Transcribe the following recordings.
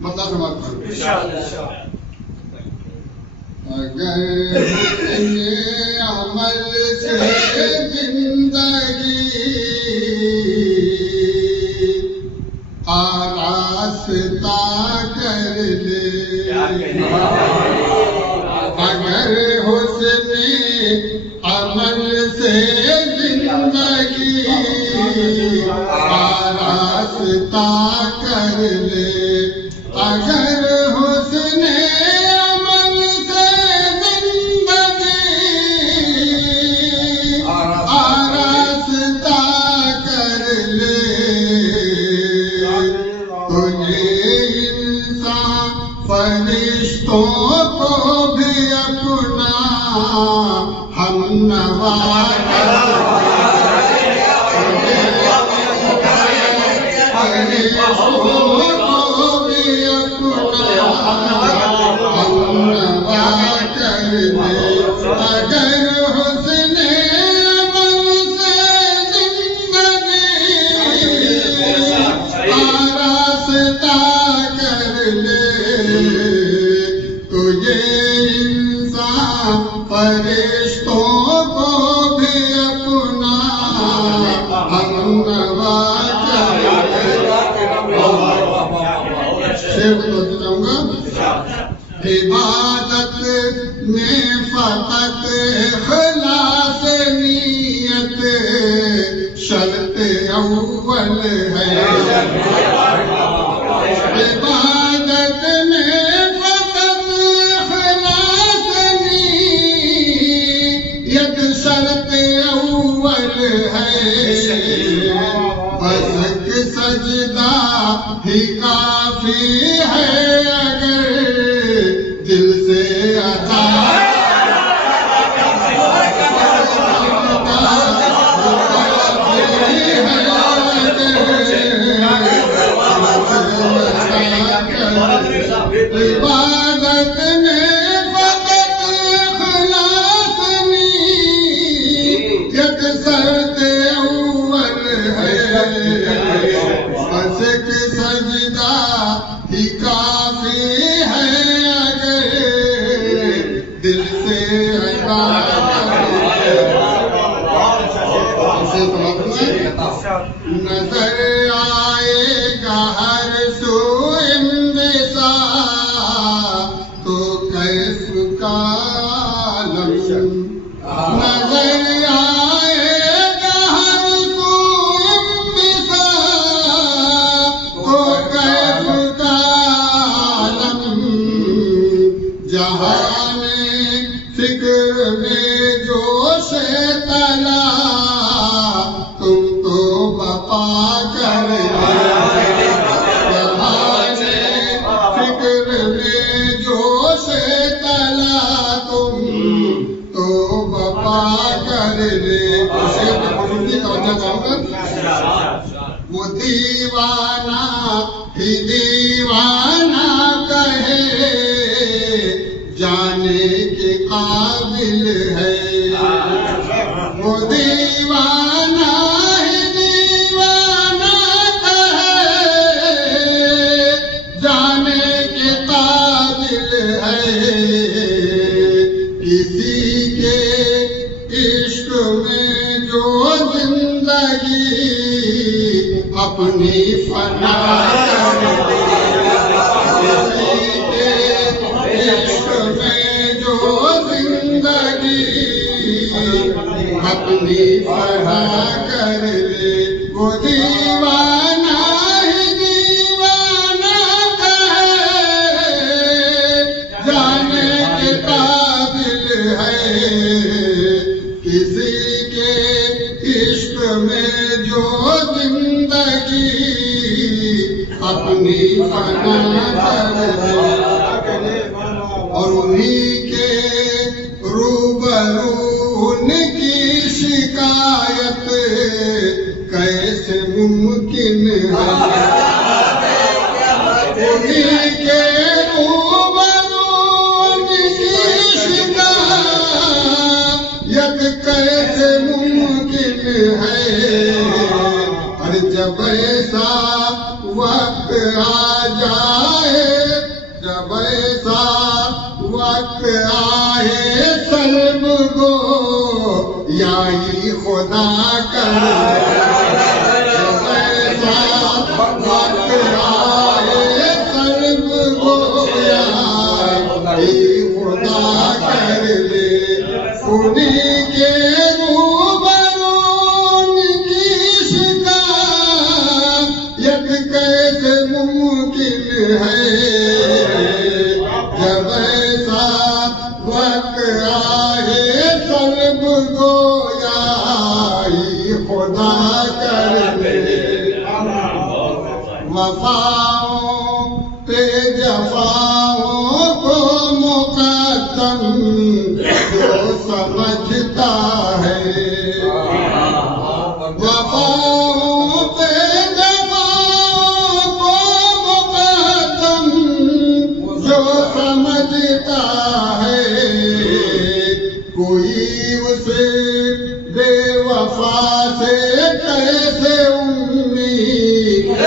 مسئلہ سماعت کرو انشاءاللہ. اگر حسن عمل سے زندگی آراستہ کر لے، اگر حسن عمل سے زندگی آراستہ کر لے، اگر حسن عمل سے زندگی آراستہ کر لے، تو یہ انسان فرشتوں کو بھی اپنا ہم نوا فرشتوں کو بھی اپنا ہم نوا چاہوں گا. عبادت میں فقط اخلاص نیت شرط اول ہے، عبادت میں فقط اخلاص نیت شرط اول ہے، بس ایک سجدہ ہی کافی ہے اگر دل سے ادا عبادت میں فقط اخلاص نیت شرط اول ہے، بس ایک سجدہ ہی کافی ہے اگر دل سے ادا نظر آئے گا ہر سو انبساط تو کیف کا عالم، نظر آئے گا ہر سو انبساط تو کیف کا عالم، جہان فکر میں جوش تلا تم تو بپا کر جہان فکر میں جوش تلا تم تو بپا کر لے. وہ دیوانہ ہی دیوانہ کہے جانے کے قابل ہے، وہ دیوانہ ہی دیوانہ کہے جانے کے قابل ہے، کسی کے عشق میں جو زندگی اپنی فنا کر دے، کسی کے عشق میں جو زندگی اپنی فنا کر لے، وہ دیوانہ ہی دیوانہ کہے جانے کے قابل ہے، کسی کے عشق میں جو زندگی اپنی فنا کر لے، اور انہی کے روبرو ان کی شکایت کیسے ممکن ہے، انہی کے روبرو ان کی شکایت کیسے ممکن ہے، اور جب ایسا وقت آ جائے جب ایسا وقت آئے سلب گو یہی خدا کر جب ایسا وقت آئے سلب گو یہی خدا کر لے انہیں کے روبرو ان کی شکایت کیسے ممکن ہے جب ایسا وقت آئے سلب گویا ہی خدا کر لے وفاؤں پہ جفاؤں کو مقدم جو سمجھتا ہے وفاؤں پہ جفاؤں کو مقدم جو سمجھتا ہے کوئی اسے بے وفا سے کیسے امید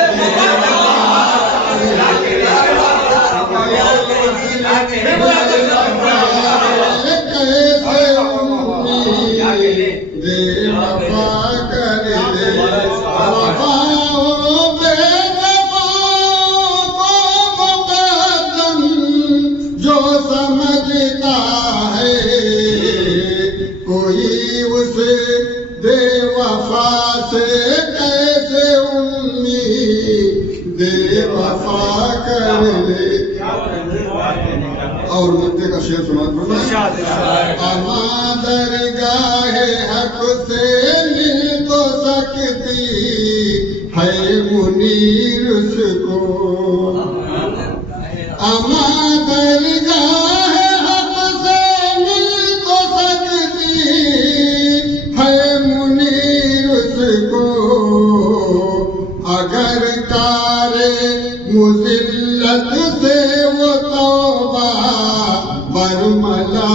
اور مکتے کا شعر سنا اما درگاہ حق سے مل تو سکتی ہے منیر اس کو اما درگاہ حق سے مل تو سکتی ہے منیر اس کو اگر کارے مذلت سے وہ توبہ برملا